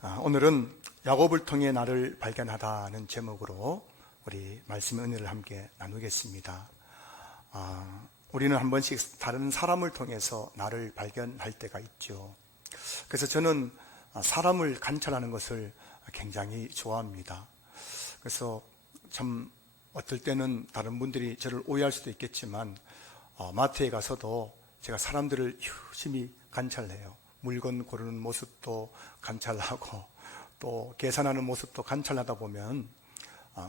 오늘은 야곱을 통해 나를 발견하다는 제목으로 우리 말씀의 은혜를 함께 나누겠습니다. 우리는 한 번씩 다른 사람을 통해서 나를 발견할 때가 있죠. 그래서 저는 사람을 관찰하는 것을 굉장히 좋아합니다. 그래서 참 어떨 때는 다른 분들이 저를 오해할 수도 있겠지만 마트에 가서도 제가 사람들을 유심히 관찰해요. 물건 고르는 모습도 관찰하고 또 계산하는 모습도 관찰하다 보면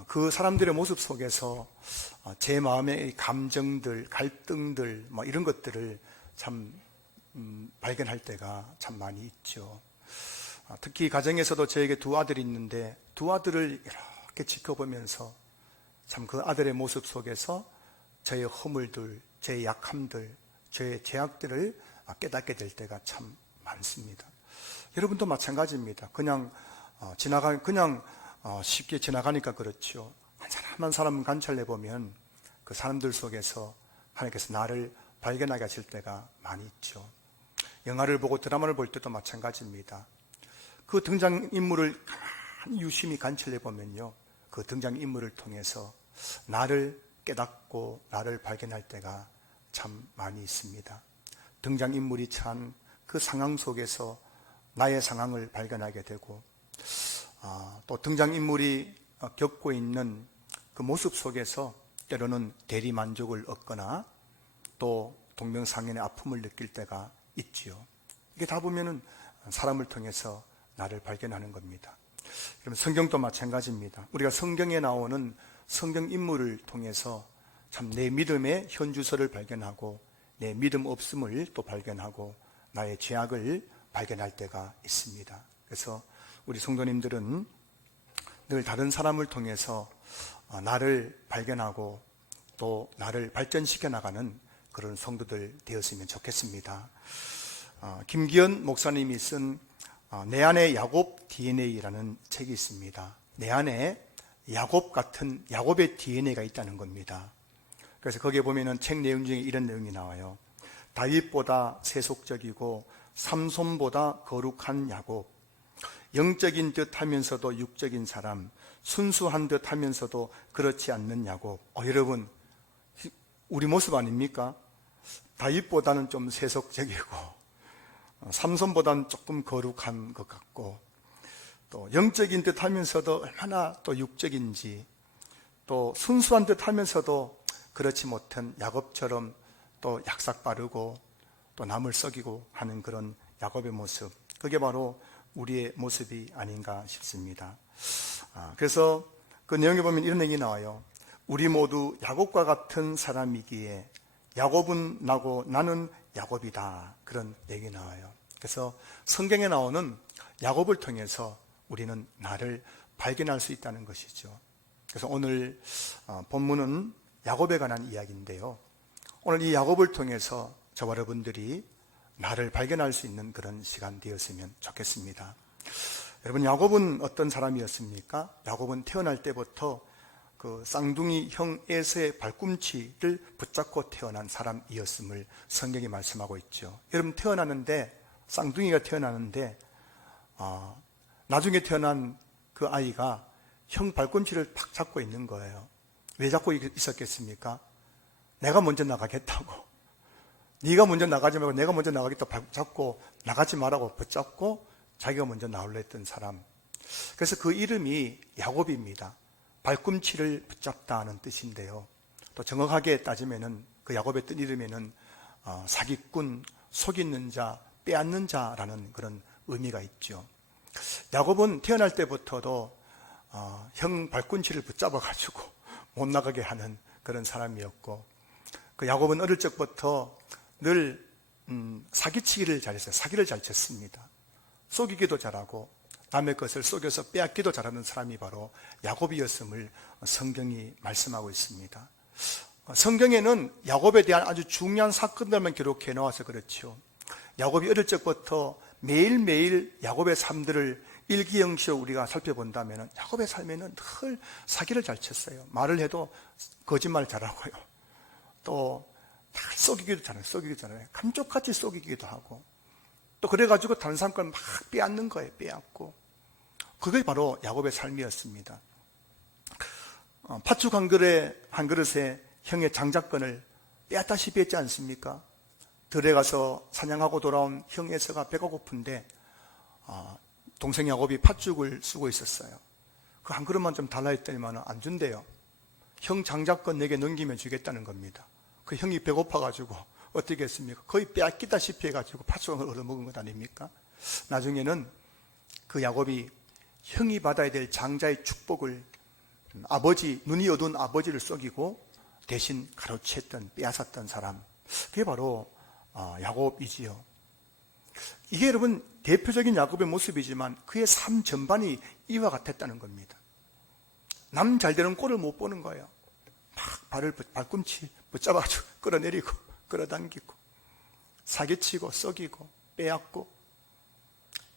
그 사람들의 모습 속에서 제 마음의 감정들, 갈등들 이런 것들을 참 발견할 때가 참 많이 있죠. 특히 가정에서도 저에게 두 아들이 있는데 두 아들을 이렇게 지켜보면서 참 그 아들의 모습 속에서 저의 허물들, 제 약함들, 저의 죄악들을 깨닫게 될 때가 참 많습니다. 여러분도 마찬가지입니다. 그냥 쉽게 지나가니까 그렇죠. 한 사람 한 사람 관찰해 보면 그 사람들 속에서 하나님께서 나를 발견하게 하실 때가 많이 있죠. 영화를 보고 드라마를 볼 때도 마찬가지입니다. 그 등장인물을 가만히 유심히 관찰해 보면요, 그 등장인물을 통해서 나를 깨닫고 나를 발견할 때가 참 많이 있습니다. 등장인물이 찬 그 상황 속에서 나의 상황을 발견하게 되고 또 등장인물이 겪고 있는 그 모습 속에서 때로는 대리만족을 얻거나 또 동병상련의 아픔을 느낄 때가 있지요. 이게 다 보면은 사람을 통해서 나를 발견하는 겁니다. 그럼 성경도 마찬가지입니다. 우리가 성경에 나오는 성경인물을 통해서 참 내 믿음의 현주소를 발견하고 내 믿음 없음을 또 발견하고 나의 죄악을 발견할 때가 있습니다. 그래서 우리 성도님들은 늘 다른 사람을 통해서 나를 발견하고 또 나를 발전시켜 나가는 그런 성도들 되었으면 좋겠습니다. 김기현 목사님이 쓴 내 안에 야곱 DNA라는 책이 있습니다. 내 안에 야곱 같은 야곱의 DNA가 있다는 겁니다. 그래서 거기에 보면은 책 내용 중에 이런 내용이 나와요. 다윗보다 세속적이고 삼손보다 거룩한 야곱, 영적인 듯 하면서도 육적인 사람, 순수한 듯 하면서도 그렇지 않는 야곱. 여러분, 우리 모습 아닙니까? 다윗보다는 좀 세속적이고 삼손보다는 조금 거룩한 것 같고 또 영적인 듯 하면서도 얼마나 또 육적인지, 또 순수한 듯 하면서도 그렇지 못한 야곱처럼 또 약삭 빠르고 또 남을 썩이고 하는 그런 야곱의 모습, 그게 바로 우리의 모습이 아닌가 싶습니다. 그래서 그 내용에 보면 이런 얘기 나와요. 우리 모두 야곱과 같은 사람이기에 야곱은 나고 나는 야곱이다, 그런 얘기 나와요. 그래서 성경에 나오는 야곱을 통해서 우리는 나를 발견할 수 있다는 것이죠. 그래서 오늘 본문은 야곱에 관한 이야기인데요, 오늘 이 야곱을 통해서 저와 여러분들이 나를 발견할 수 있는 그런 시간 되었으면 좋겠습니다. 여러분, 야곱은 어떤 사람이었습니까? 야곱은 태어날 때부터 그 쌍둥이 형 에서의 발꿈치를 붙잡고 태어난 사람이었음을 성경이 말씀하고 있죠. 여러분, 쌍둥이가 태어나는데 나중에 태어난 그 아이가 형 발꿈치를 탁 잡고 있는 거예요. 왜 잡고 있었겠습니까? 내가 먼저 나가겠다고, 네가 먼저 나가지 말고 내가 먼저 나가겠다고 잡고 나가지 말라고 붙잡고 자기가 먼저 나오려 했던 사람. 그래서 그 이름이 야곱입니다. 발꿈치를 붙잡다는 뜻인데요, 또 정확하게 따지면은 그 야곱의 뜻 이름에는 사기꾼, 속이는 자, 빼앗는 자라는 그런 의미가 있죠. 야곱은 태어날 때부터도 형 발꿈치를 붙잡아가지고 못 나가게 하는 그런 사람이었고, 그 야곱은 어릴 적부터 늘 사기치기를 잘했어요. 사기를 잘 쳤습니다. 속이기도 잘하고 남의 것을 속여서 빼앗기도 잘하는 사람이 바로 야곱이었음을 성경이 말씀하고 있습니다. 성경에는 야곱에 대한 아주 중요한 사건들만 기록해 놓아서 그렇죠. 야곱이 어릴 적부터 매일매일 야곱의 삶들을 일기영시로 우리가 살펴본다면 야곱의 삶에는 늘 사기를 잘 쳤어요. 말을 해도 거짓말 잘하고요, 또 속이기도 잘해요. 감쪽같이 속이기도 하고, 또 그래가지고 다른 사람 걸 막 빼앗는 거예요. 빼앗고 그게 바로 야곱의 삶이었습니다. 팥죽 한 그릇에 형의 장자권을 빼앗다시피 했지 않습니까? 들에 가서 사냥하고 돌아온 형 에서가 배가 고픈데 동생 야곱이 팥죽을 쓰고 있었어요. 그 한 그릇만 좀 달라 했더니만 안 준대요. 형 장자권 내게 넘기면 주겠다는 겁니다. 그 형이 배고파가지고 어떻게 했습니까? 거의 빼앗기다시피 해가지고 팥죽을 얻어먹은 것 아닙니까? 나중에는 그 야곱이 형이 받아야 될 장자의 축복을 눈이 어두운 아버지를 속이고 대신 가로챘던, 빼앗았던 사람, 그게 바로 야곱이지요. 이게 여러분 대표적인 야곱의 모습이지만 그의 삶 전반이 이와 같았다는 겁니다. 남 잘되는 꼴을 못 보는 거예요. 막 발꿈치 붙잡아가지고 끌어내리고 끌어당기고 사기치고 썩이고 빼앗고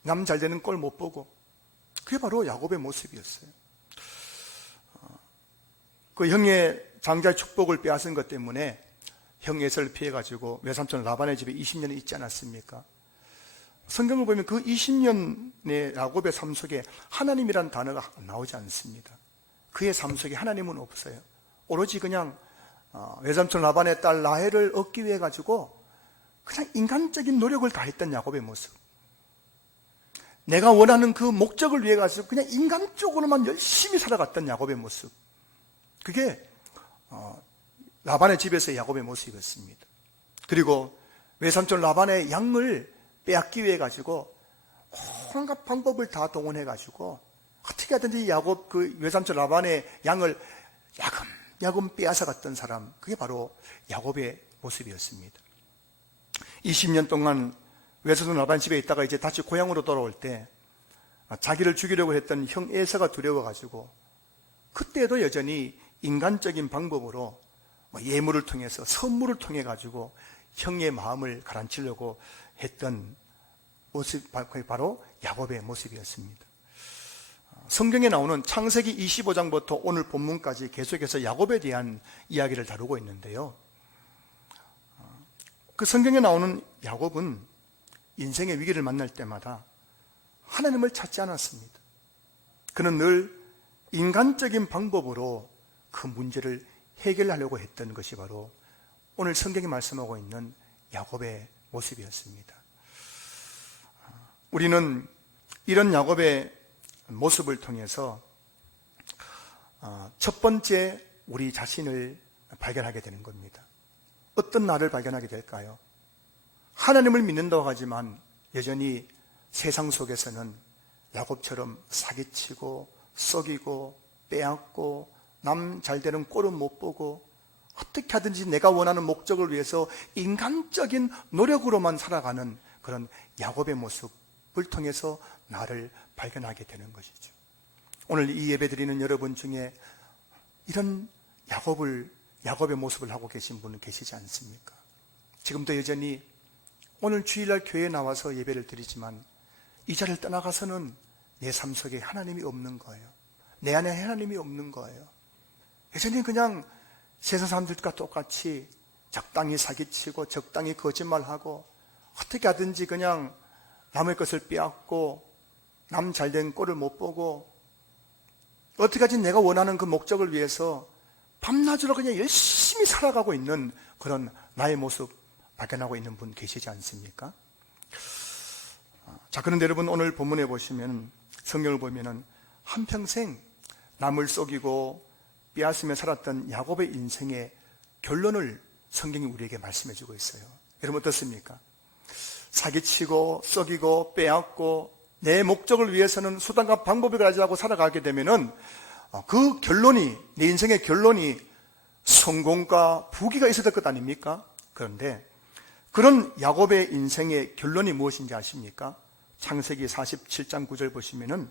남 잘되는 꼴 못 보고, 그게 바로 야곱의 모습이었어요. 그 형의 장자의 축복을 빼앗은 것 때문에 형 에서를 피해가지고 외삼촌 라반의 집에 20년이 있지 않았습니까? 성경을 보면 그 20년의 야곱의 삶 속에 하나님이란 단어가 나오지 않습니다. 그의 삶 속에 하나님은 없어요. 오로지 그냥 외삼촌 라반의 딸 라헬을 얻기 위해 가지고 그냥 인간적인 노력을 다했던 야곱의 모습, 내가 원하는 그 목적을 위해 가지고 그냥 인간적으로만 열심히 살아갔던 야곱의 모습, 그게 라반의 집에서의 야곱의 모습이었습니다. 그리고 외삼촌 라반의 양을 빼앗기 위해 가지고 온갖 방법을 다 동원해 가지고 어떻게 하든지 야곱 그 외삼촌 라반의 양을 야금 빼앗아 갔던 사람, 그게 바로 야곱의 모습이었습니다. 20년 동안 외삼촌 라반 집에 있다가 이제 다시 고향으로 돌아올 때 자기를 죽이려고 했던 형 에서가 두려워 가지고 그때도 여전히 인간적인 방법으로 예물을 통해서 선물을 통해 가지고 형의 마음을 가라앉히려고 했던 모습, 바로 야곱의 모습이었습니다. 성경에 나오는 창세기 25장부터 오늘 본문까지 계속해서 야곱에 대한 이야기를 다루고 있는데요, 그 성경에 나오는 야곱은 인생의 위기를 만날 때마다 하나님을 찾지 않았습니다. 그는 늘 인간적인 방법으로 그 문제를 해결하려고 했던 것이 바로 오늘 성경이 말씀하고 있는 야곱의 모습이었습니다. 우리는 이런 야곱의 모습을 통해서 첫 번째 우리 자신을 발견하게 되는 겁니다. 어떤 나를 발견하게 될까요? 하나님을 믿는다고 하지만 여전히 세상 속에서는 야곱처럼 사기치고 썩이고 빼앗고 남 잘되는 꼴은 못 보고 어떻게 하든지 내가 원하는 목적을 위해서 인간적인 노력으로만 살아가는 그런 야곱의 모습을 통해서 나를 발견하게 되는 것이죠. 오늘 이 예배 드리는 여러분 중에 이런 야곱의 모습을 하고 계신 분은 계시지 않습니까? 지금도 여전히 오늘 주일날 교회에 나와서 예배를 드리지만 이 자리를 떠나가서는 내 삶 속에 하나님이 없는 거예요. 내 안에 하나님이 없는 거예요. 여전히 그냥 세상 사람들과 똑같이 적당히 사기치고 적당히 거짓말하고 어떻게 하든지 그냥 남의 것을 빼앗고 남 잘된 꼴을 못 보고 어떻게 하든지 내가 원하는 그 목적을 위해서 밤낮으로 그냥 열심히 살아가고 있는 그런 나의 모습 발견하고 있는 분 계시지 않습니까? 자, 그런데 여러분 오늘 본문에 보시면 성경을 보면은 한평생 남을 속이고 빼앗으며 살았던 야곱의 인생의 결론을 성경이 우리에게 말씀해 주고 있어요. 여러분 어떻습니까? 사기치고 썩이고 빼앗고 내 목적을 위해서는 수단과 방법을 가지고 살아가게 되면은 그 결론이, 내 인생의 결론이 성공과 부귀가 있어야 될 것 아닙니까? 그런데 그런 야곱의 인생의 결론이 무엇인지 아십니까? 창세기 47장 9절 보시면은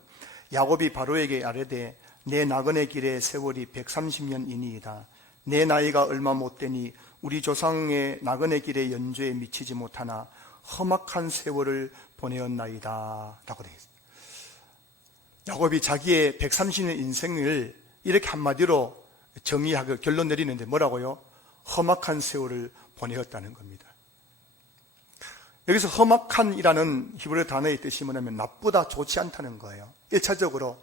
야곱이 바로에게 아뢰되 내 나그네 길의 세월이 130년이니이다. 내 나이가 얼마 못 되니 우리 조상의 나그네 길의 연주에 미치지 못하나 험악한 세월을 보내었나이다 라고 되어 있습니다. 야곱이 자기의 130년 인생을 이렇게 한마디로 정의하고 결론 내리는데 뭐라고요? 험악한 세월을 보내었다는 겁니다. 여기서 험악한이라는 히브리 단어의 뜻이 뭐냐면 나쁘다, 좋지 않다는 거예요. 1차적으로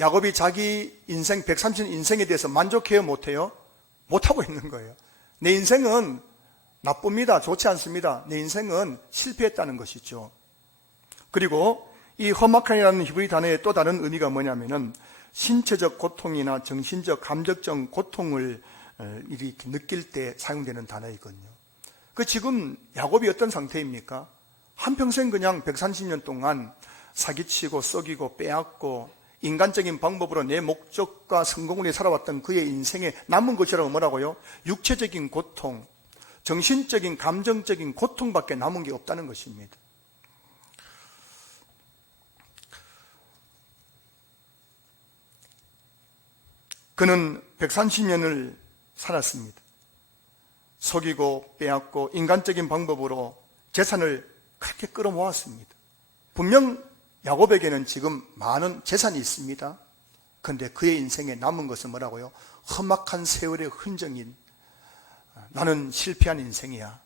야곱이 자기 인생 130년 인생에 대해서 만족해요, 못해요? 못하고 있는 거예요. 내 인생은 나쁩니다, 좋지 않습니다. 내 인생은 실패했다는 것이죠. 그리고 이 험악한이라는 히브리 단어의 또 다른 의미가 뭐냐면은 신체적 고통이나 정신적, 감정적 고통을 이렇게 느낄 때 사용되는 단어이거든요. 지금 야곱이 어떤 상태입니까? 한평생 그냥 130년 동안 사기치고 썩이고 빼앗고 인간적인 방법으로 내 목적과 성공을 위해 살아왔던 그의 인생에 남은 것이라고 뭐라고요? 육체적인 고통, 정신적인, 감정적인 고통밖에 남은 게 없다는 것입니다. 그는 130년을 살았습니다. 속이고 빼앗고 인간적인 방법으로 재산을 그렇게 끌어모았습니다. 분명 야곱에게는 지금 많은 재산이 있습니다. 그런데 그의 인생에 남은 것은 뭐라고요? 험악한 세월의 흔적인 나는 실패한 인생이야.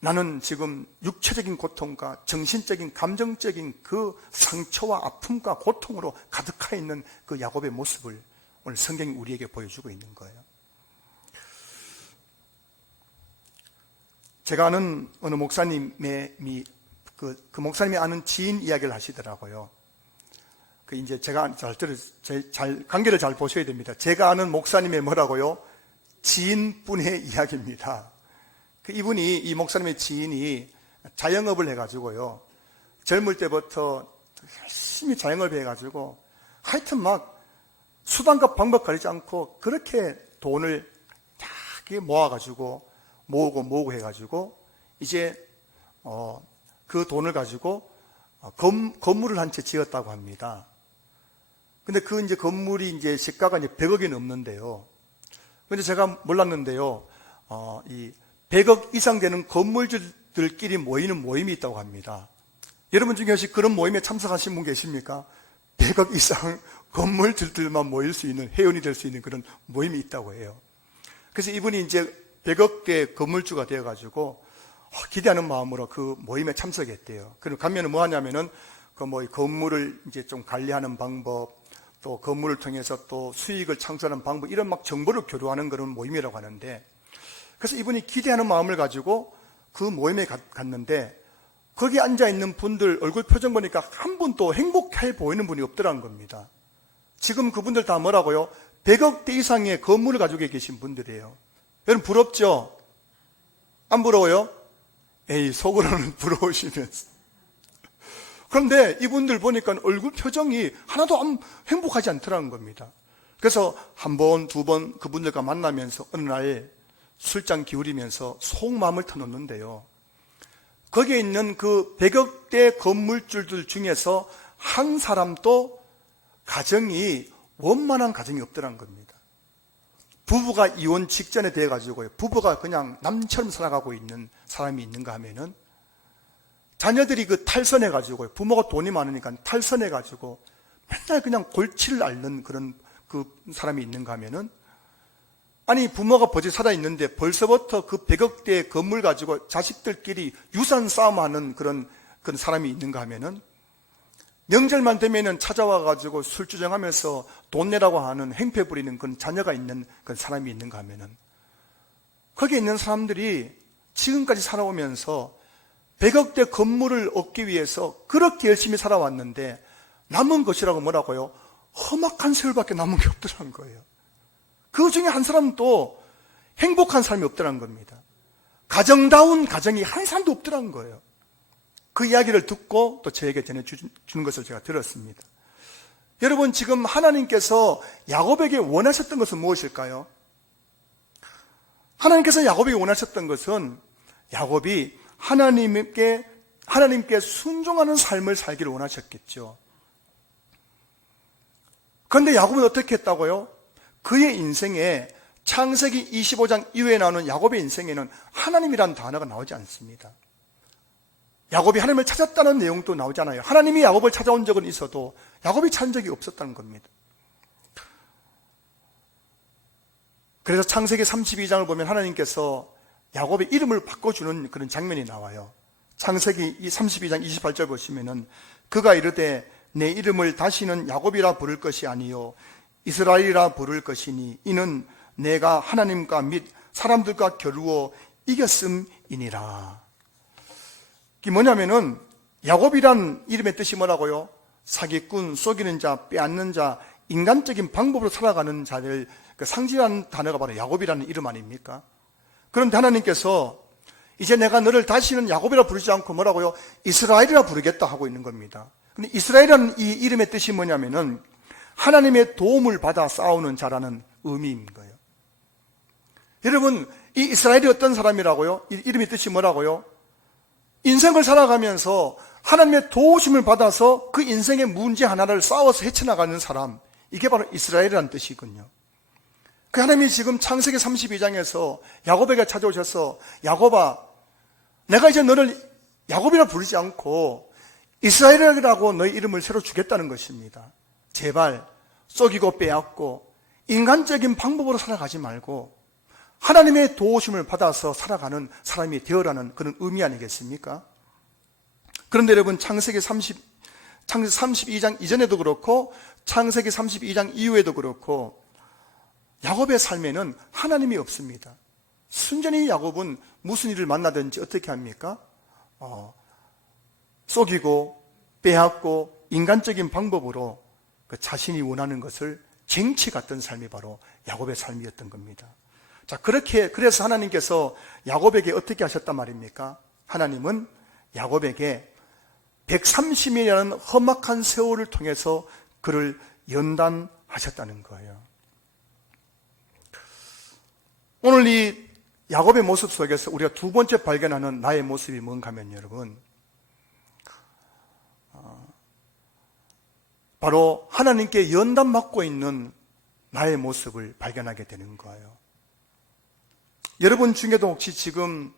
나는 지금 육체적인 고통과 정신적인 감정적인 그 상처와 아픔과 고통으로 가득하 있는 그 야곱의 모습을 오늘 성경이 우리에게 보여주고 있는 거예요. 제가 아는 어느 목사님이 그 목사님이 아는 지인 이야기를 하시더라고요. 이제 제가 관계를 잘 보셔야 됩니다. 제가 아는 목사님의 뭐라고요? 지인분의 이야기입니다. 이분이, 이 목사님의 지인이 자영업을 해가지고요. 젊을 때부터 열심히 자영업을 해가지고 하여튼 막 수단과 방법 가리지 않고 그렇게 돈을 다 모아가지고 모으고 해가지고 이제 그 돈을 가지고 건물을 한 채 지었다고 합니다. 근데 이제 건물이 이제 시가가 이제 100억이 넘는데요. 근데 제가 몰랐는데요. 이 100억 이상 되는 건물주들끼리 모이는 모임이 있다고 합니다. 여러분 중에 혹시 그런 모임에 참석하신 분 계십니까? 100억 이상 건물주들만 모일 수 있는, 회원이 될 수 있는 그런 모임이 있다고 해요. 그래서 이분이 이제 100억대 건물주가 되어가지고 기대하는 마음으로 그 모임에 참석했대요. 그리고 가면은 뭐 하냐면은 건물을 이제 좀 관리하는 방법, 또 건물을 통해서 또 수익을 창출하는 방법, 이런 막 정보를 교류하는 그런 모임이라고 하는데, 그래서 이분이 기대하는 마음을 가지고 그 모임에 갔는데 거기 앉아있는 분들 얼굴 표정 보니까 한 분도 행복해 보이는 분이 없더라는 겁니다. 지금 그분들 다 뭐라고요? 100억대 이상의 건물을 가지고 계신 분들이에요. 여러분 부럽죠? 안 부러워요? 에이, 속으로는 부러우시면서. 그런데 이분들 보니까 얼굴 표정이 하나도 행복하지 않더라는 겁니다. 그래서 한 번, 두 번 그분들과 만나면서 어느 날 술잔 기울이면서 속마음을 터놓는데요. 거기에 있는 그 100억대 건물주들 중에서 한 사람도 가정이 원만한 가정이 없더라는 겁니다. 부부가 이혼 직전에 돼가지고요. 부부가 그냥 남처럼 살아가고 있는 사람이 있는가 하면은 자녀들이 탈선해가지고요. 부모가 돈이 많으니까 탈선해가지고 맨날 그냥 골치를 앓는 그런 그 사람이 있는가 하면은, 아니 부모가 버젓 살아있는데 벌써부터 그 100억대의 건물 가지고 자식들끼리 유산 싸움하는 그런 사람이 있는가 하면은, 명절만 되면은 찾아와가지고 술주정하면서 돈 내라고 하는 행패 부리는 그런 자녀가 있는 그런 사람이 있는가 하면은, 거기에 있는 사람들이 지금까지 살아오면서 100억대 건물을 얻기 위해서 그렇게 열심히 살아왔는데 남은 것이라고 뭐라고요? 험악한 세월밖에 남은 게 없더라는 거예요. 그 중에 한 사람도 행복한 삶이 없더라는 겁니다. 가정다운 가정이 한 사람도 없더라는 거예요. 그 이야기를 듣고 또 저에게 전해주는 것을 제가 들었습니다. 여러분, 지금 하나님께서 야곱에게 원하셨던 것은 무엇일까요? 하나님께서 야곱에게 원하셨던 것은 야곱이 하나님께 순종하는 삶을 살기를 원하셨겠죠. 그런데 야곱은 어떻게 했다고요? 그의 인생에 창세기 25장 이후에 나오는 야곱의 인생에는 하나님이라는 단어가 나오지 않습니다. 야곱이 하나님을 찾았다는 내용도 나오잖아요. 하나님이 야곱을 찾아온 적은 있어도 야곱이 찾은 적이 없었다는 겁니다. 그래서 창세기 32장을 보면 하나님께서 야곱의 이름을 바꿔주는 그런 장면이 나와요. 창세기 32장 28절 보시면은 그가 이르되 내 이름을 다시는 야곱이라 부를 것이 아니요 이스라엘이라 부를 것이니 이는 내가 하나님과 및 사람들과 겨루어 이겼음이니라. 이게 뭐냐면은 야곱이란 이름의 뜻이 뭐라고요? 사기꾼, 속이는 자, 빼앗는 자, 인간적인 방법으로 살아가는 자를 상징하는 단어가 바로 야곱이라는 이름 아닙니까? 그런데 하나님께서 이제 내가 너를 다시는 야곱이라 부르지 않고 뭐라고요? 이스라엘이라 부르겠다 하고 있는 겁니다. 근데 이스라엘이라는 이 이름의 뜻이 뭐냐면은 하나님의 도움을 받아 싸우는 자라는 의미인 거예요. 여러분, 이 이스라엘이 어떤 사람이라고요? 이 이름의 뜻이 뭐라고요? 인생을 살아가면서 하나님의 도우심을 받아서 그 인생의 문제 하나를 싸워서 헤쳐나가는 사람, 이게 바로 이스라엘이라는 뜻이군요. 그 하나님이 지금 창세기 32장에서 야곱에게 찾아오셔서 야곱아, 내가 이제 너를 야곱이라 부르지 않고 이스라엘이라고 너의 이름을 새로 주겠다는 것입니다. 제발 속이고 빼앗고 인간적인 방법으로 살아가지 말고 하나님의 도우심을 받아서 살아가는 사람이 되어라는 그런 의미 아니겠습니까? 그런데 여러분, 창세기 32장 이전에도 그렇고 창세기 32장 이후에도 그렇고 야곱의 삶에는 하나님이 없습니다. 순전히 야곱은 무슨 일을 만나든지 어떻게 합니까? 속이고 빼앗고 인간적인 방법으로 그 자신이 원하는 것을 쟁취 같던 삶이 바로 야곱의 삶이었던 겁니다. 자, 그래서 하나님께서 야곱에게 어떻게 하셨단 말입니까? 하나님은 야곱에게 130년이라는 험악한 세월을 통해서 그를 연단하셨다는 거예요. 오늘 이 야곱의 모습 속에서 우리가 두 번째 발견하는 나의 모습이 뭔가 하면 여러분, 바로 하나님께 연단받고 있는 나의 모습을 발견하게 되는 거예요. 여러분 중에도 혹시 지금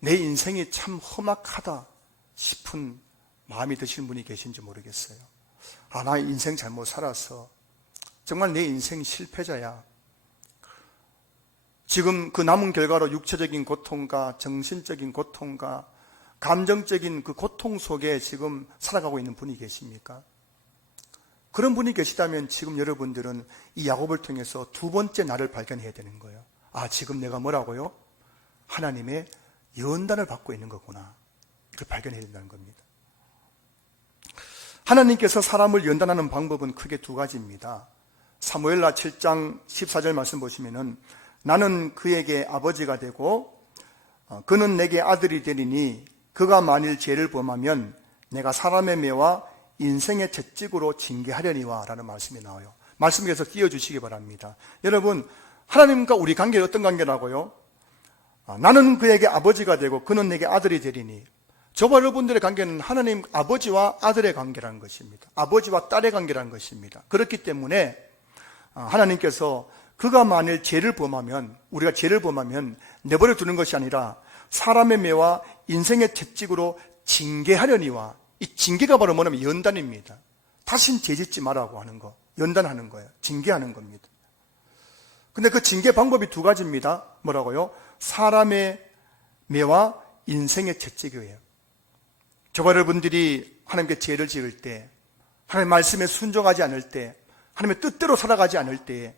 내 인생이 참 험악하다 싶은 마음이 드시는 분이 계신지 모르겠어요. 나 인생 잘못 살았어. 정말 내 인생 실패자야. 지금 그 남은 결과로 육체적인 고통과 정신적인 고통과 감정적인 그 고통 속에 지금 살아가고 있는 분이 계십니까? 그런 분이 계시다면 지금 여러분들은 이 야곱을 통해서 두 번째 나를 발견해야 되는 거예요. 지금 내가 뭐라고요? 하나님의 연단을 받고 있는 거구나. 이걸 발견해야 된다는 겁니다. 하나님께서 사람을 연단하는 방법은 크게 두 가지입니다. 사무엘하 7장 14절 말씀 보시면은 나는 그에게 아버지가 되고 그는 내게 아들이 되리니 그가 만일 죄를 범하면 내가 사람의 매와 인생의 채찍으로 징계하려니와 라는 말씀이 나와요. 말씀에서 띄워주시기 바랍니다. 여러분, 하나님과 우리 관계는 어떤 관계라고요? 나는 그에게 아버지가 되고 그는 내게 아들이 되리니, 저와 여러분들의 관계는 하나님 아버지와 아들의 관계라는 것입니다. 아버지와 딸의 관계라는 것입니다. 그렇기 때문에 하나님께서 그가 만일 죄를 범하면, 우리가 죄를 범하면 내버려 두는 것이 아니라 사람의 매와 인생의 채찍으로 징계하려니와, 이 징계가 바로 뭐냐면 연단입니다. 다신 죄 짓지 말라고 하는 거, 연단하는 거예요. 징계하는 겁니다. 근데 그 징계 방법이 두 가지입니다. 뭐라고요? 사람의 매와 인생의 채찍이에요. 저와 여러분들이 하나님께 죄를 지을 때, 하나님의 말씀에 순종하지 않을 때, 하나님의 뜻대로 살아가지 않을 때,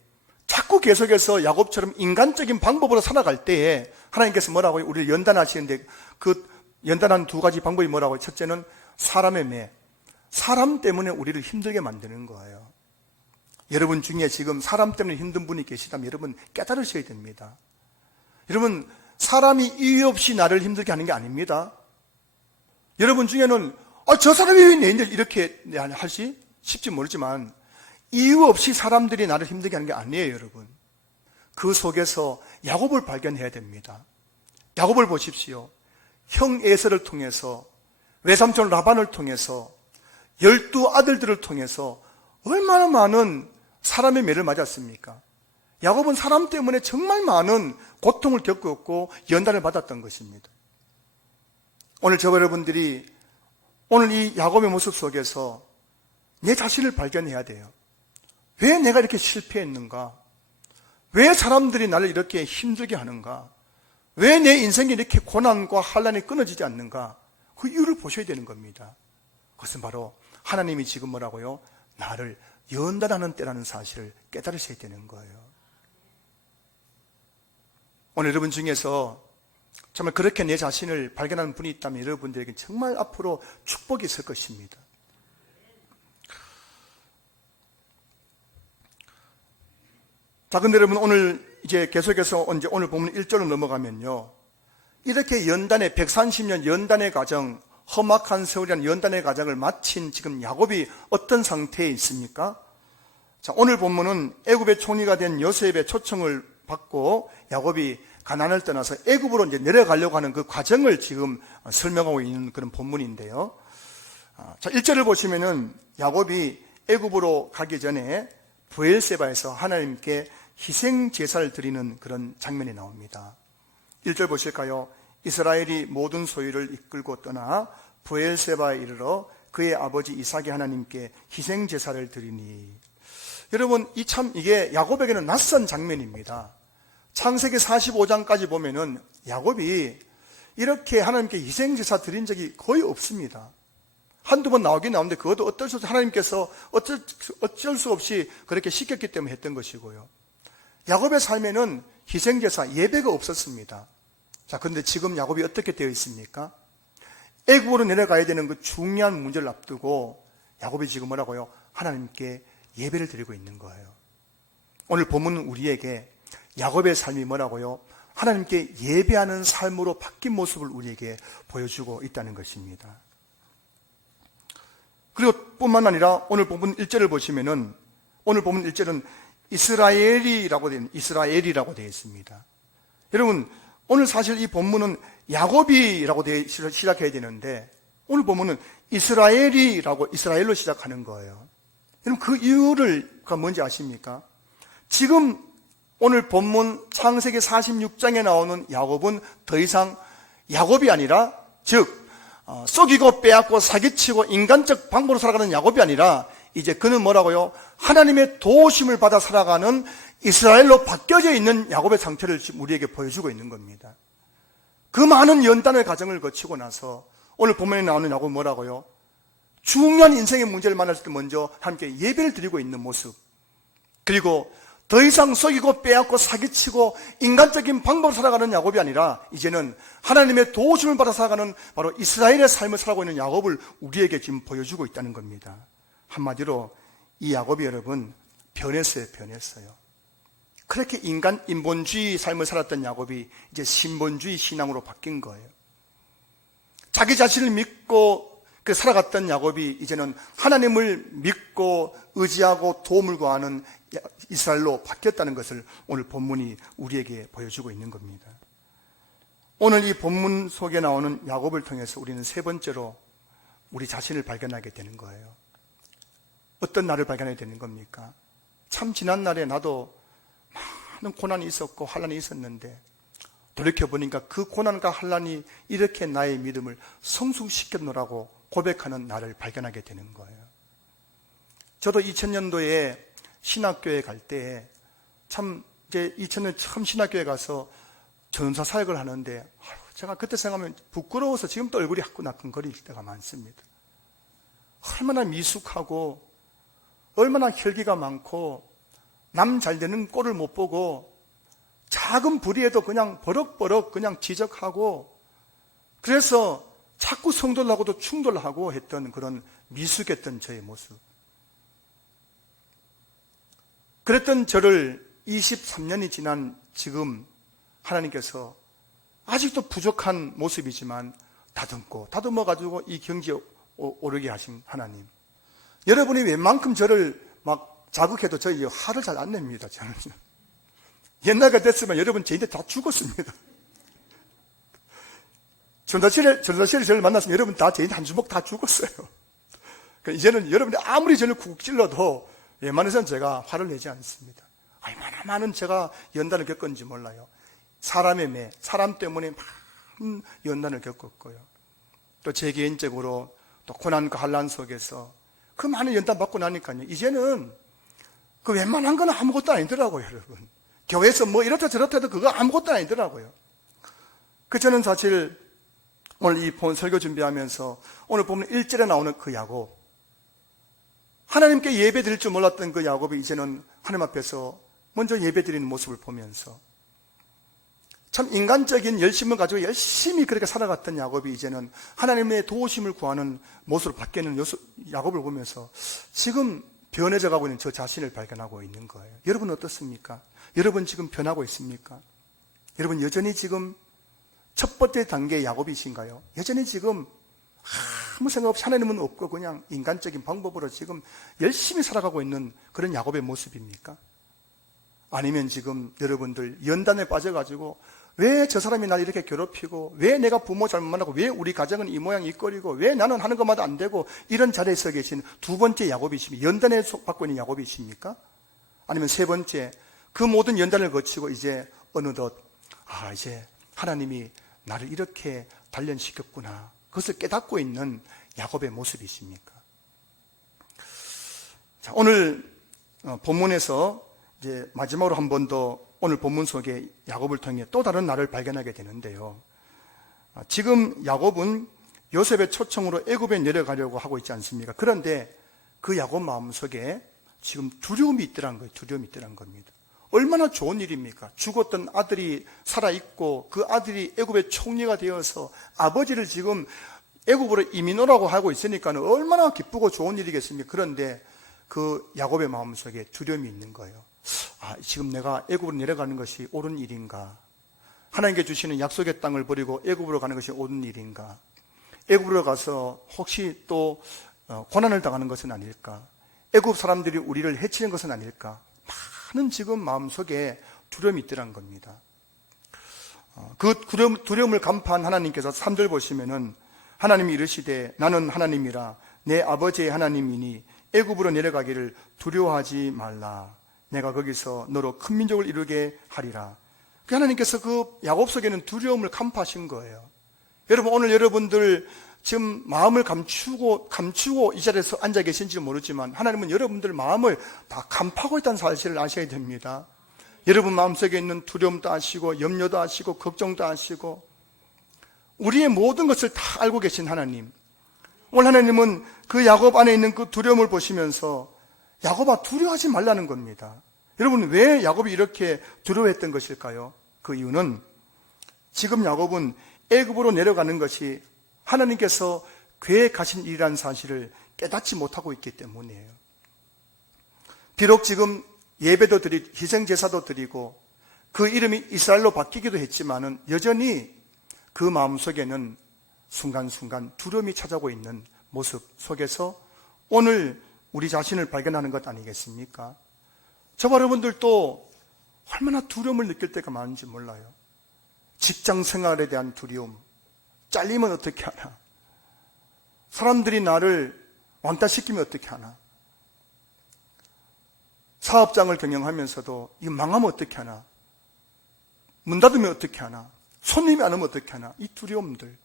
자꾸 계속해서 야곱처럼 인간적인 방법으로 살아갈 때에 하나님께서 뭐라고요? 우리를 연단하시는데, 그 연단한 두 가지 방법이 뭐라고요? 첫째는 사람의 매, 사람 때문에 우리를 힘들게 만드는 거예요. 여러분 중에 지금 사람 때문에 힘든 분이 계시다면 여러분 깨달으셔야 됩니다. 여러분, 사람이 이유 없이 나를 힘들게 하는 게 아닙니다. 여러분 중에는 저 사람이 왜 내 이렇게 할지 싶지 모르지만 이유 없이 사람들이 나를 힘들게 하는 게 아니에요. 여러분, 그 속에서 야곱을 발견해야 됩니다. 야곱을 보십시오. 형 에서를 통해서, 외삼촌 라반을 통해서, 12아들들을 통해서 얼마나 많은 사람의 매를 맞았습니까? 야곱은 사람 때문에 정말 많은 고통을 겪었고 연단을 받았던 것입니다. 오늘 저와 여러분들이 오늘 이 야곱의 모습 속에서 내 자신을 발견해야 돼요. 왜 내가 이렇게 실패했는가? 왜 사람들이 나를 이렇게 힘들게 하는가? 왜 내 인생이 이렇게 고난과 환난이 끊어지지 않는가? 그 이유를 보셔야 되는 겁니다. 그것은 바로 하나님이 지금 뭐라고요? 나를 연단하는 때라는 사실을 깨달으셔야 되는 거예요. 오늘 여러분 중에서 정말 그렇게 내 자신을 발견하는 분이 있다면 여러분들에게 정말 앞으로 축복이 있을 것입니다. 자, 근데 여러분 오늘 이제 계속해서 오늘 보면 1절로 넘어가면요, 이렇게 연단의 130년 연단의 과정, 험악한 세월이라는 연단의 과정을 마친 지금 야곱이 어떤 상태에 있습니까? 자, 오늘 본문은 애굽의 총리가 된 요셉의 초청을 받고 야곱이 가나안을 떠나서 애굽으로 이제 내려가려고 하는 그 과정을 지금 설명하고 있는 그런 본문인데요. 자, 1절을 보시면은 야곱이 애굽으로 가기 전에 브엘세바에서 하나님께 희생 제사를 드리는 그런 장면이 나옵니다. 1절 보실까요? 이스라엘이 모든 소유를 이끌고 떠나 브엘세바에 이르러 그의 아버지 이삭이 하나님께 희생 제사를 드리니. 여러분, 이게 야곱에게는 낯선 장면입니다. 창세기 45장까지 보면은 야곱이 이렇게 하나님께 희생 제사 드린 적이 거의 없습니다. 한두 번 나오긴 나오는데 그것도 어쩔 수 없이 하나님께서 어쩔 수 없이 그렇게 시켰기 때문에 했던 것이고요. 야곱의 삶에는 희생제사, 예배가 없었습니다. 자, 그런데 지금 야곱이 어떻게 되어 있습니까? 애굽으로 내려가야 되는 그 중요한 문제를 앞두고 야곱이 지금 뭐라고요? 하나님께 예배를 드리고 있는 거예요. 오늘 본문은 우리에게 야곱의 삶이 뭐라고요? 하나님께 예배하는 삶으로 바뀐 모습을 우리에게 보여주고 있다는 것입니다. 그리고 뿐만 아니라 오늘 본문 1절을 보시면은, 오늘 본문 1절은 이스라엘이라고 되어 있습니다. 여러분, 오늘 사실 이 본문은 야곱이라고 시작해야 되는데 오늘 본문은 이스라엘로 시작하는 거예요. 여러분, 그 이유가 뭔지 아십니까? 지금 오늘 본문 창세기 46장에 나오는 야곱은 더 이상 야곱이 아니라, 즉 썩이고 빼앗고 사기치고 인간적 방법으로 살아가는 야곱이 아니라 이제 그는 뭐라고요? 하나님의 도우심을 받아 살아가는 이스라엘로 바뀌어져 있는 야곱의 상태를 지금 우리에게 보여주고 있는 겁니다. 그 많은 연단의 과정을 거치고 나서 오늘 본문에 나오는 야곱은 뭐라고요? 중요한 인생의 문제를 만났을 때 먼저 함께 예배를 드리고 있는 모습, 그리고 더 이상 속이고 빼앗고 사기치고 인간적인 방법으로 살아가는 야곱이 아니라 이제는 하나님의 도우심을 받아 살아가는 바로 이스라엘의 삶을 살아가고 있는 야곱을 우리에게 지금 보여주고 있다는 겁니다. 한마디로 이 야곱이 여러분 변했어요. 그렇게 인본주의 삶을 살았던 야곱이 이제 신본주의 신앙으로 바뀐 거예요. 자기 자신을 믿고 살아갔던 야곱이 이제는 하나님을 믿고 의지하고 도움을 구하는 이스라엘로 바뀌었다는 것을 오늘 본문이 우리에게 보여주고 있는 겁니다. 오늘 이 본문 속에 나오는 야곱을 통해서 우리는 세 번째로 우리 자신을 발견하게 되는 거예요. 어떤 나를 발견하게 되는 겁니까? 참 지난 날에 나도 많은 고난이 있었고 환난이 있었는데 돌이켜보니까 그 고난과 환난이 이렇게 나의 믿음을 성숙시켰노라고 고백하는 나를 발견하게 되는 거예요. 저도 2000년도에 신학교에 갈 때 참 이제 2000년 처음 신학교에 가서 전사 사역을 하는데 제가 그때 생각하면 부끄러워서 지금도 얼굴이 화끈화끈거릴 때가 많습니다. 얼마나 미숙하고 얼마나 혈기가 많고 남 잘되는 꼴을 못 보고 작은 불의에도 그냥 버럭버럭 그냥 지적하고 그래서 자꾸 성도하고도 충돌하고 했던 그런 미숙했던 저의 모습. 그랬던 저를 23년이 지난 지금 하나님께서 아직도 부족한 모습이지만 다듬어가지고 이 경지에 오르게 하신 하나님. 여러분이 웬만큼 저를 막 자극해도 저 화를 잘 안 냅니다. 저는. 옛날가 됐으면 여러분 저희들 다 죽었습니다. 전도실에 저를 만났으면 여러분 다 저희들 한 주먹 다 죽었어요. 그러니까 이제는 여러분이 아무리 저를 쿡 찔러도 웬만해서는 제가 화를 내지 않습니다. 얼마나 많은 제가 연단을 겪었는지 몰라요. 사람의 매, 사람 때문에 많은 연단을 겪었고요. 또 제 개인적으로 또 고난과 환난 속에서 그 많은 연단 받고 나니까요. 이제는 그 웬만한 건 아무것도 아니더라고요, 여러분. 교회에서 뭐 이렇다 저렇다 해도 그거 아무것도 아니더라고요. 저는 사실 오늘 이 본 설교 준비하면서 오늘 보면 1절에 나오는 그 야곱, 하나님께 예배 드릴 줄 몰랐던 그 야곱이 이제는 하나님 앞에서 먼저 예배 드리는 모습을 보면서 참 인간적인 열심을 가지고 열심히 그렇게 살아갔던 야곱이 이제는 하나님의 도우심을 구하는 모습으로 바뀌는 야곱을 보면서 지금 변해져 가고 있는 저 자신을 발견하고 있는 거예요. 여러분 어떻습니까? 여러분 지금 변하고 있습니까? 여러분 여전히 지금 첫 번째 단계의 야곱이신가요? 여전히 지금 아무 생각 없이 하나님은 없고 그냥 인간적인 방법으로 지금 열심히 살아가고 있는 그런 야곱의 모습입니까? 아니면 지금 여러분들 연단에 빠져가지고 왜 저 사람이 날 이렇게 괴롭히고, 왜 내가 부모 잘못 만나고, 왜 우리 가정은 이 모양 이 꼴이고, 왜 나는 하는 것마다 안 되고, 이런 자리에 서 계신 두 번째 야곱이십니까? 연단에 받고 있는 야곱이십니까? 아니면 세 번째, 그 모든 연단을 거치고 이제 어느덧 이제 하나님이 나를 이렇게 단련시켰구나, 그것을 깨닫고 있는 야곱의 모습이십니까? 자, 오늘 본문에서 이제 마지막으로 한 번 더 오늘 본문 속에 야곱을 통해 또 다른 나를 발견하게 되는데요. 지금 야곱은 요셉의 초청으로 애굽에 내려가려고 하고 있지 않습니까? 그런데 그 야곱 마음속에 지금 두려움이 있더란 거예요. 두려움이 있더란 겁니다. 얼마나 좋은 일입니까? 죽었던 아들이 살아있고 그 아들이 애굽의 총리가 되어서 아버지를 지금 애굽으로 이민 오라고 하고 있으니까 얼마나 기쁘고 좋은 일이겠습니까? 그런데 그 야곱의 마음속에 두려움이 있는 거예요. 지금 내가 애굽으로 내려가는 것이 옳은 일인가? 하나님께 주시는 약속의 땅을 버리고 애굽으로 가는 것이 옳은 일인가? 애굽으로 가서 혹시 또 고난을 당하는 것은 아닐까? 애굽 사람들이 우리를 해치는 것은 아닐까? 많은 지금 마음속에 두려움이 있더란 겁니다. 그 두려움을 간파한 하나님께서 3절 보시면은 하나님이 이르시되 나는 하나님이라 내 아버지의 하나님이니 애굽으로 내려가기를 두려워하지 말라. 내가 거기서 너로 큰 민족을 이루게 하리라. 그 하나님께서 그 야곱 속에는 두려움을 간파하신 거예요. 여러분 오늘 여러분들 지금 마음을 감추고 이 자리에서 앉아 계신지 모르지만 하나님은 여러분들 마음을 다 간파하고 있다는 사실을 아셔야 됩니다. 여러분 마음속에 있는 두려움도 아시고 염려도 아시고 걱정도 아시고 우리의 모든 것을 다 알고 계신 하나님, 오늘 하나님은 그 야곱 안에 있는 그 두려움을 보시면서 야곱아 두려워하지 말라는 겁니다. 여러분 왜 야곱이 이렇게 두려워했던 것일까요? 그 이유는 지금 야곱은 애굽으로 내려가는 것이 하나님께서 계획하신 일이라는 사실을 깨닫지 못하고 있기 때문이에요. 비록 지금 예배도 드리고 희생제사도 드리고 그 이름이 이스라엘로 바뀌기도 했지만은 여전히 그 마음속에는 순간순간 두려움이 찾아오고 있는 모습 속에서 오늘 우리 자신을 발견하는 것 아니겠습니까? 저와 여러분들도 얼마나 두려움을 느낄 때가 많은지 몰라요. 직장 생활에 대한 두려움, 잘리면 어떻게 하나, 사람들이 나를 왕따시키면 어떻게 하나, 사업장을 경영하면서도 이거 망하면 어떻게 하나, 문 닫으면 어떻게 하나, 손님이 안 오면 어떻게 하나, 이 두려움들.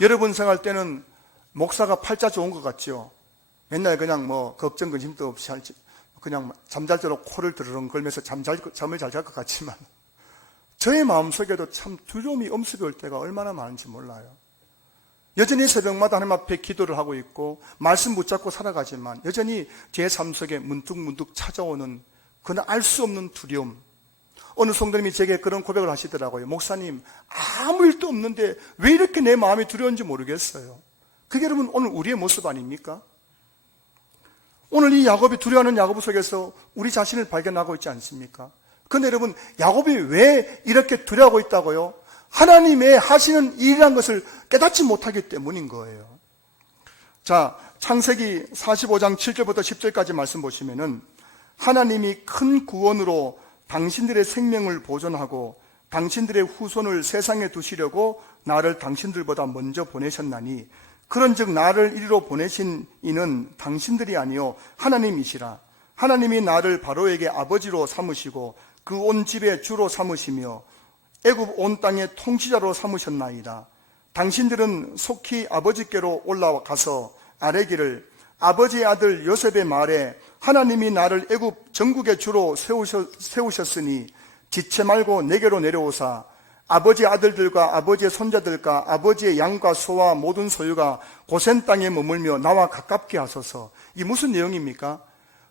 여러분 생활 때는 목사가 팔자 좋은 것 같죠? 맨날 그냥 걱정 근심도 없이 그냥 잠잘 때로 코를 드르렁 걸면서 잠을 잘 잘 것 같지만 저의 마음속에도 참 두려움이 엄습이 올 때가 얼마나 많은지 몰라요. 여전히 새벽마다 하나님 앞에 기도를 하고 있고 말씀 붙잡고 살아가지만 여전히 제 삶 속에 문득문득 찾아오는 그는 알 수 없는 두려움. 어느 성도님이 제게 그런 고백을 하시더라고요. 목사님, 아무 일도 없는데 왜 이렇게 내 마음이 두려운지 모르겠어요. 그게 여러분 오늘 우리의 모습 아닙니까? 오늘 이 야곱이 두려워하는 야곱 속에서 우리 자신을 발견하고 있지 않습니까? 그런데 여러분 야곱이 왜 이렇게 두려워하고 있다고요? 하나님의 하시는 일이라는 것을 깨닫지 못하기 때문인 거예요. 자, 창세기 45장 7절부터 10절까지 말씀 보시면은 하나님이 큰 구원으로 당신들의 생명을 보존하고 당신들의 후손을 세상에 두시려고 나를 당신들보다 먼저 보내셨나니 그런즉 나를 이리로 보내신 이는 당신들이 아니요 하나님이시라. 하나님이 나를 바로에게 아버지로 삼으시고 그 온 집의 주로 삼으시며 애굽 온 땅의 통치자로 삼으셨나이다. 당신들은 속히 아버지께로 올라가서 아뢰기를 아버지의 아들 요셉의 말에 하나님이 나를 애굽 전국의 주로 세우셨으니 지체 말고 내게로 내려오사 아버지의 아들들과 아버지의 손자들과 아버지의 양과 소와 모든 소유가 고센 땅에 머물며 나와 가깝게 하소서. 이게 무슨 내용입니까?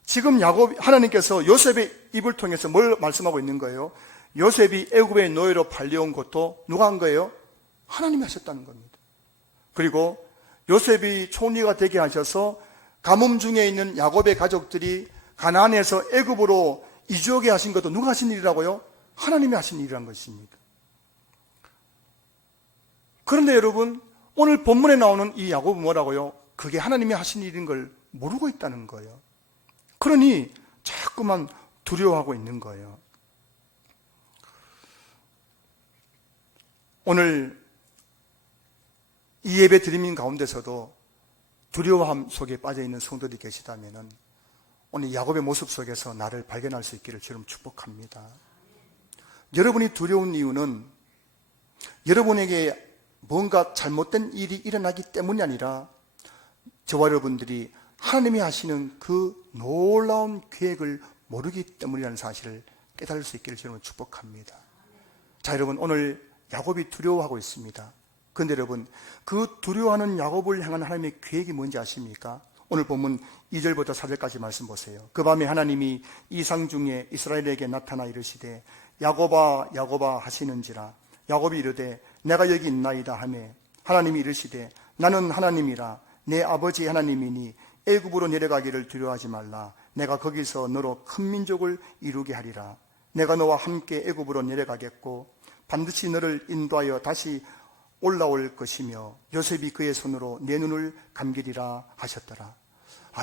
지금 하나님께서 요셉의 입을 통해서 뭘 말씀하고 있는 거예요? 요셉이 애굽의 노예로 팔려온 것도 누가 한 거예요? 하나님이 하셨다는 겁니다. 그리고 요셉이 총리가 되게 하셔서 가뭄 중에 있는 야곱의 가족들이 가나안에서 애굽으로 이주하게 하신 것도 누가 하신 일이라고요? 하나님이 하신 일이란 것입니다. 그런데 여러분, 오늘 본문에 나오는 이 야곱은 뭐라고요? 그게 하나님이 하신 일인 걸 모르고 있다는 거예요. 그러니 자꾸만 두려워하고 있는 거예요. 오늘 이 예배 드리는 가운데서도 두려워함 속에 빠져있는 성도들이 계시다면 오늘 야곱의 모습 속에서 나를 발견할 수 있기를 주님 축복합니다. 여러분이 두려운 이유는 여러분에게 뭔가 잘못된 일이 일어나기 때문이 아니라 저와 여러분들이 하나님이 하시는 그 놀라운 계획을 모르기 때문이라는 사실을 깨달을 수 있기를 주님 축복합니다. 자, 여러분, 오늘 야곱이 두려워하고 있습니다. 그런데 여러분, 그 두려워하는 야곱을 향한 하나님의 계획이 뭔지 아십니까? 오늘 본문 2절부터 4절까지 말씀 보세요. 그 밤에 하나님이 이상 중에 이스라엘에게 나타나 이르시되 야곱아 야곱아 하시는지라. 야곱이 이르되 내가 여기 있나이다 하매 하나님이 이르시되 나는 하나님이라 내 아버지 하나님이니 애굽으로 내려가기를 두려워하지 말라. 내가 거기서 너로 큰 민족을 이루게 하리라. 내가 너와 함께 애굽으로 내려가겠고 반드시 너를 인도하여 다시 올라올 것이며 요셉이 그의 손으로 내 눈을 감기리라 하셨더라.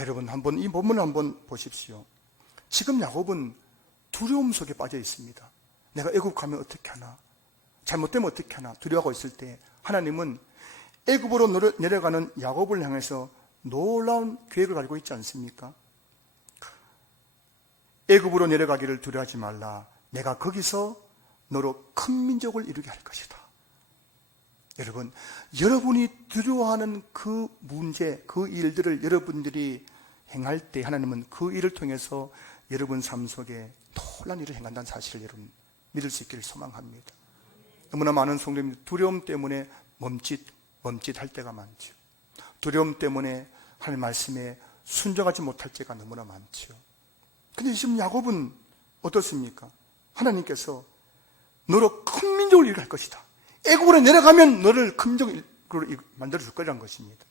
여러분, 한번 이 본문을 한번 보십시오. 지금 야곱은 두려움 속에 빠져 있습니다. 내가 애굽 가면 어떻게 하나, 잘못되면 어떻게 하나 두려워하고 있을 때 하나님은 애굽으로 내려가는 야곱을 향해서 놀라운 계획을 가지고 있지 않습니까? 애굽으로 내려가기를 두려워하지 말라. 내가 거기서 너로 큰 민족을 이루게 할 것이다. 여러분, 여러분이 두려워하는 그 문제, 그 일들을 여러분들이 행할 때 하나님은 그 일을 통해서 여러분 삶 속에 놀라운 일을 행한다는 사실을 여러분 믿을 수 있기를 소망합니다. 너무나 많은 성도님들 두려움 때문에 멈칫할 때가 많죠. 두려움 때문에 하나님 말씀에 순종하지 못할 때가 너무나 많죠. 근데 지금 야곱은 어떻습니까? 하나님께서 너로 큰 민족을 이루게 할 것이다. 애굽으로 내려가면 너를 큰 민족으로 만들어줄 거라는 것입니다.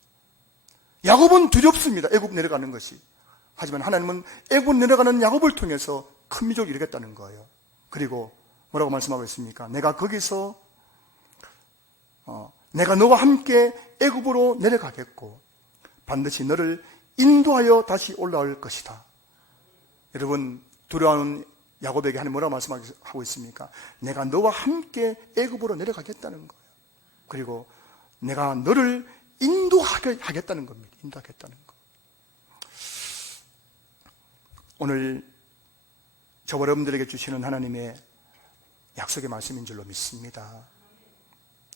야곱은 두렵습니다. 애굽 내려가는 것이. 하지만 하나님은 애굽 내려가는 야곱을 통해서 큰 민족을 이루겠다는 거예요. 그리고 뭐라고 말씀하고 있습니까? 내가 거기서 내가 너와 함께 애굽으로 내려가겠고 반드시 너를 인도하여 다시 올라올 것이다. 여러분, 두려워하는 야곱에게 하나님 뭐라고 말씀하고 있습니까? 내가 너와 함께 애굽으로 내려가겠다는 거예요. 그리고 내가 너를 인도하게 하겠다는 겁니다. 인도하겠다는 거. 오늘 저와 여러분들에게 주시는 하나님의 약속의 말씀인 줄로 믿습니다.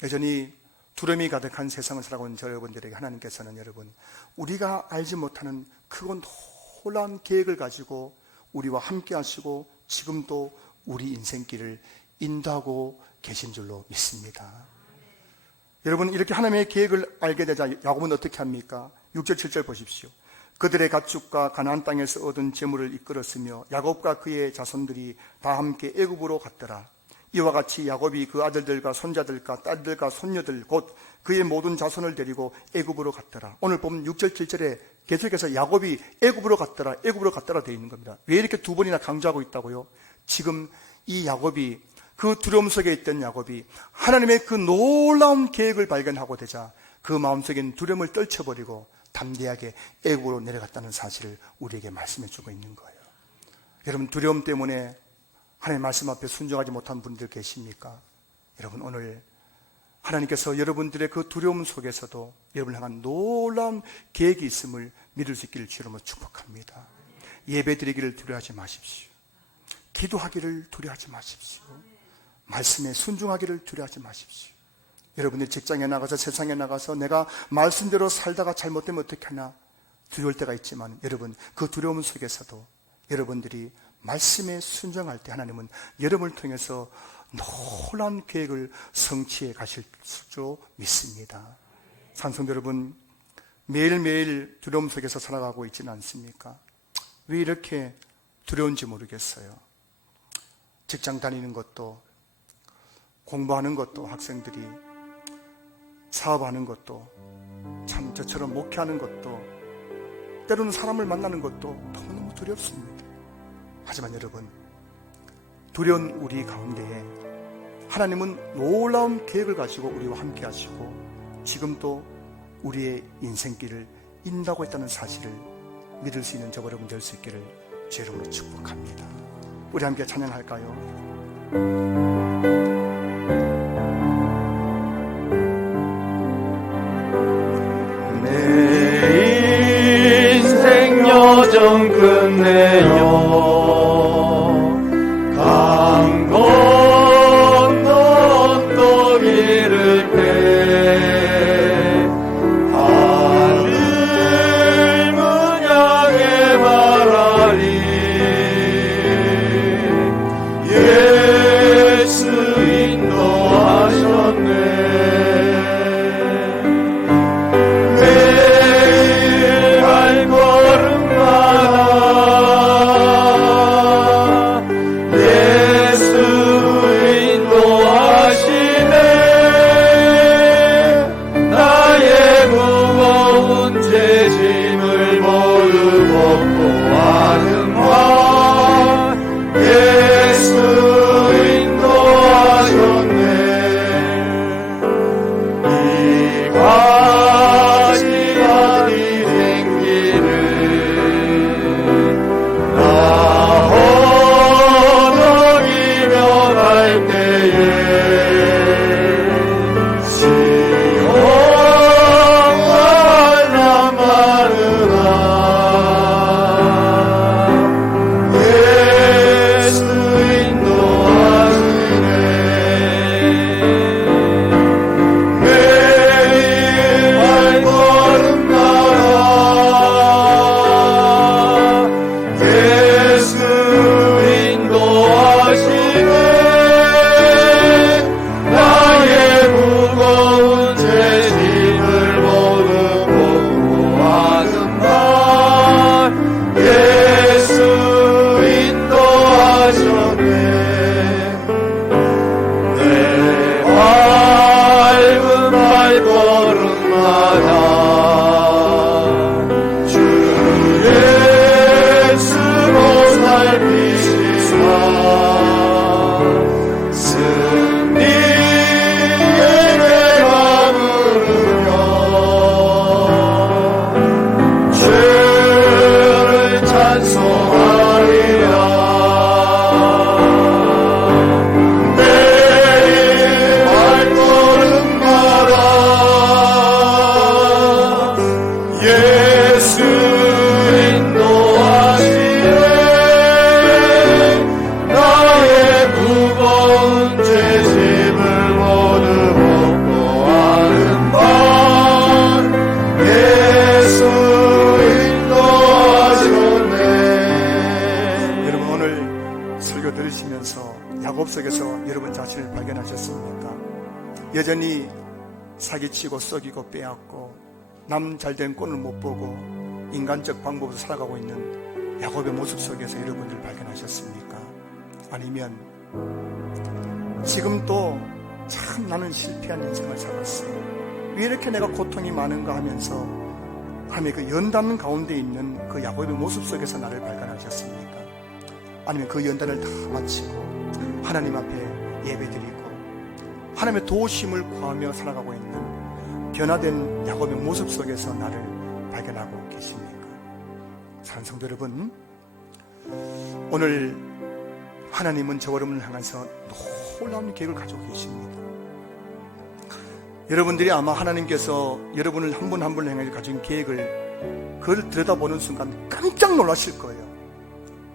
여전히 두려움이 가득한 세상을 살아온 저 여러분들에게 하나님께서는 여러분, 우리가 알지 못하는 크고 놀라운 계획을 가지고 우리와 함께 하시고 지금도 우리 인생길을 인도하고 계신 줄로 믿습니다. 여러분, 이렇게 하나님의 계획을 알게 되자 야곱은 어떻게 합니까? 6절 7절 보십시오. 그들의 가축과 가나안 땅에서 얻은 재물을 이끌었으며 야곱과 그의 자손들이 다 함께 애굽으로 갔더라. 이와 같이 야곱이 그 아들들과 손자들과 딸들과 손녀들 곧 그의 모든 자손을 데리고 애굽으로 갔더라. 오늘 보면 6절 7절에 계속해서 야곱이 애굽으로 갔더라 되어 있는 겁니다. 왜 이렇게 두 번이나 강조하고 있다고요? 지금 이 야곱이, 그 두려움 속에 있던 야곱이 하나님의 그 놀라운 계획을 발견하고 되자 그 마음속엔 두려움을 떨쳐버리고 담대하게 애굽으로 내려갔다는 사실을 우리에게 말씀해 주고 있는 거예요. 여러분, 두려움 때문에 하나님의 말씀 앞에 순종하지 못한 분들 계십니까? 여러분, 오늘 하나님께서 여러분들의 그 두려움 속에서도 여러분을 향한 놀라운 계획이 있음을 믿을 수 있기를 주로 축복합니다. 예배 드리기를 두려워하지 마십시오. 기도하기를 두려워하지 마십시오. 말씀에 순종하기를 두려워하지 마십시오. 여러분들 직장에 나가서 세상에 나가서 내가 말씀대로 살다가 잘못되면 어떻게 하나 두려울 때가 있지만 여러분, 그 두려움 속에서도 여러분들이 말씀에 순종할 때 하나님은 여러분을 통해서 놀라운 계획을 성취해 가실 줄 믿습니다. 산성도 여러분, 매일매일 두려움 속에서 살아가고 있지는 않습니까? 왜 이렇게 두려운지 모르겠어요. 직장 다니는 것도, 공부하는 것도, 학생들이 사업하는 것도, 참 저처럼 목회하는 것도, 때로는 사람을 만나는 것도 너무너무 두렵습니다. 하지만 여러분, 두려운 우리 가운데에 하나님은 놀라운 계획을 가지고 우리와 함께 하시고 지금도 우리의 인생길을 인도하고 있다는 사실을 믿을 수 있는 저와 여러분 될 수 있기를 제 이름으로 축복합니다. 우리 함께 찬양할까요? 여정 끝내요 강 건너 언덕 이를 때 하늘문 향해 바라리 예수 인도하셨네 여전히 사기치고 썩이고 빼앗고 남 잘된 꼴을 못 보고 인간적 방법으로 살아가고 있는 야곱의 모습 속에서 여러분들 발견하셨습니까? 아니면 지금도 참 나는 실패한 인생을 살았어, 왜 이렇게 내가 고통이 많은가 하면서 하나님의 그 연단 가운데 있는 그 야곱의 모습 속에서 나를 발견하셨습니까? 아니면 그 연단을 다 마치고 하나님 앞에 예배드리고 하나님의 도우심을 구하며 살아가고 있는 변화된 야곱의 모습 속에서 나를 발견하고 계십니까? 사랑하는 성도 여러분, 오늘 하나님은 저와 여러분을 향해서 놀라운 계획을 가지고 계십니다. 여러분들이 아마 하나님께서 여러분을 한 분 한 분을 향해 가진 계획을 그걸 들여다보는 순간 깜짝 놀라실 거예요.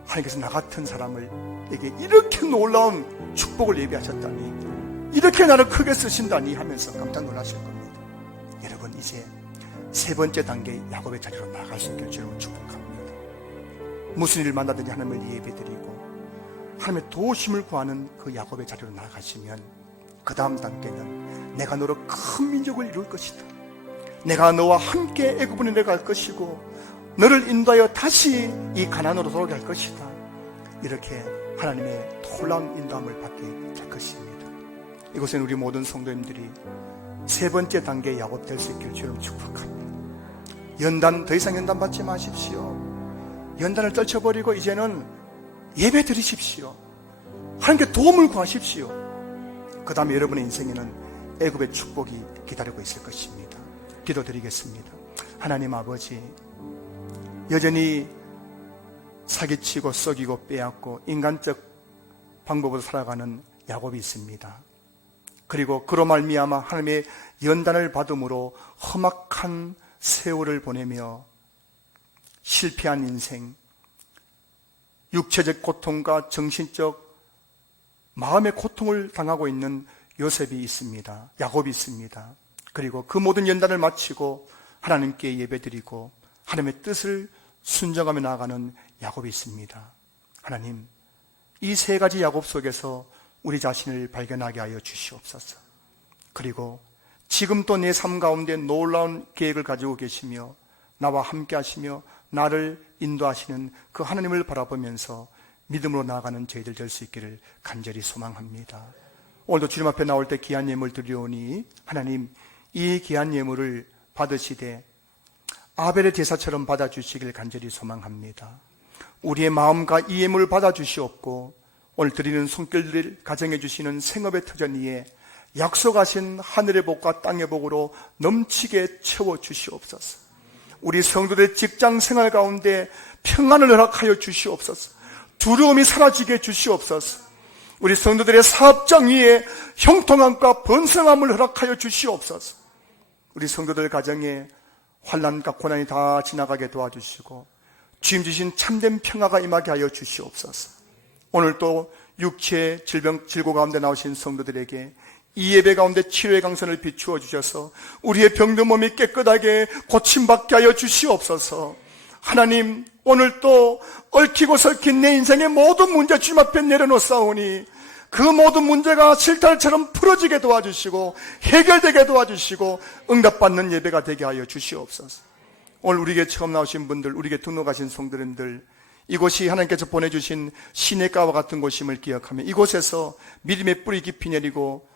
하나님께서 나 같은 사람에게 이렇게 놀라운 축복을 예비하셨다니, 이렇게 나를 크게 쓰신다니 하면서 깜짝 놀라실 겁니다. 여러분, 이제 세 번째 단계 야곱의 자리로 나아갈 수 있기를 주님을 축복합니다. 무슨 일을 만나든지 하나님을 예배드리고 하나님의 도우심을 구하는 그 야곱의 자리로 나아가시면 그 다음 단계는 내가 너로 큰 민족을 이룰 것이다. 내가 너와 함께 애굽으로 내려갈 것이고 너를 인도하여 다시 이 가나안으로 돌아오게 할 것이다. 이렇게 하나님의 놀라운 인도함을 받게 될 것입니다. 이곳에는 우리 모든 성도님들이 세 번째 단계 야곱 될 수 있기를 주님 축복합니다. 연단, 더 이상 연단 받지 마십시오. 연단을 떨쳐버리고 이제는 예배 드리십시오. 하나님께 도움을 구하십시오. 그 다음에 여러분의 인생에는 애굽의 축복이 기다리고 있을 것입니다. 기도드리겠습니다. 하나님 아버지, 여전히 사기치고 썩이고 빼앗고 인간적 방법으로 살아가는 야곱이 있습니다. 그리고 그로 말미암아 하나님의 연단을 받음으로 험악한 세월을 보내며 실패한 인생, 육체적 고통과 정신적 마음의 고통을 당하고 있는 요셉이 있습니다. 야곱이 있습니다. 그리고 그 모든 연단을 마치고 하나님께 예배드리고 하나님의 뜻을 순종하며 나아가는 야곱이 있습니다. 하나님, 이 세 가지 야곱 속에서 우리 자신을 발견하게 하여 주시옵소서. 그리고 지금 또 내 삶 가운데 놀라운 계획을 가지고 계시며 나와 함께 하시며 나를 인도하시는 그 하나님을 바라보면서 믿음으로 나아가는 저희들 될 수 있기를 간절히 소망합니다. 오늘도 주님 앞에 나올 때 귀한 예물 드리오니 하나님, 이 귀한 예물을 받으시되 아벨의 제사처럼 받아주시길 간절히 소망합니다. 우리의 마음과 이 예물을 받아주시옵고 오늘 드리는 손길들을 가정해 주시는 생업의 터전 위에 약속하신 하늘의 복과 땅의 복으로 넘치게 채워주시옵소서. 우리 성도들의 직장 생활 가운데 평안을 허락하여 주시옵소서. 두려움이 사라지게 해주시옵소서. 우리 성도들의 사업장 위에 형통함과 번성함을 허락하여 주시옵소서. 우리 성도들 가정에 환난과 고난이 다 지나가게 도와주시고 주님 주신 참된 평화가 임하게 하여 주시옵소서. 오늘 또 육체 질병 질고 가운데 나오신 성도들에게 이 예배 가운데 치료의 강선을 비추어 주셔서 우리의 병든 몸이 깨끗하게 고침받게 하여 주시옵소서. 하나님, 오늘 또 얽히고 설킨 내 인생의 모든 문제 주님 앞에 내려놓사오니 그 모든 문제가 실타래처럼 풀어지게 도와주시고 해결되게 도와주시고 응답받는 예배가 되게 하여 주시옵소서. 오늘 우리에게 처음 나오신 분들, 우리에게 등록하신 성도님들, 이곳이 하나님께서 보내주신 시냇가와 같은 곳임을 기억하며 이곳에서 믿음의 뿌리 깊이 내리고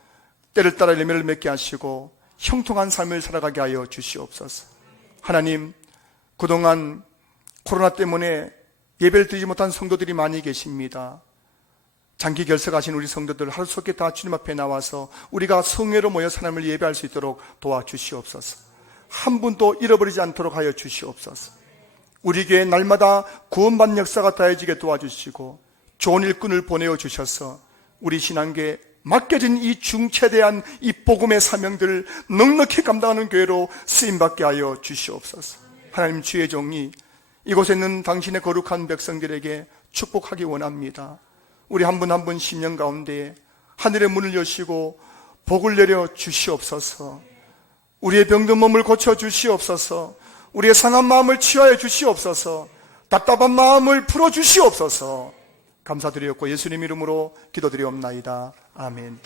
때를 따라 열매를 맺게 하시고 형통한 삶을 살아가게 하여 주시옵소서. 하나님, 그동안 코로나 때문에 예배를 드리지 못한 성도들이 많이 계십니다. 장기 결석하신 우리 성도들 하루속에 다 주님 앞에 나와서 우리가 성회로 모여 하나님을 예배할 수 있도록 도와주시옵소서. 한 분도 잃어버리지 않도록 하여 주시옵소서. 우리 교회 날마다 구원받는 역사가 더해지게 도와주시고 좋은 일꾼을 보내어 주셔서 우리 신앙계에 맡겨진 이 중체대한 이 복음의 사명들을 넉넉히 감당하는 교회로 쓰임받게 하여 주시옵소서. 하나님, 주의 종이 이곳에 있는 당신의 거룩한 백성들에게 축복하기 원합니다. 우리 한 분 한 분 심령 가운데 하늘의 문을 여시고 복을 내려 주시옵소서. 우리의 병든 몸을 고쳐 주시옵소서. 우리의 상한 마음을 치유하여 주시옵소서. 답답한 마음을 풀어 주시옵소서. 감사드리옵고 예수님 이름으로 기도드리옵나이다. 아멘.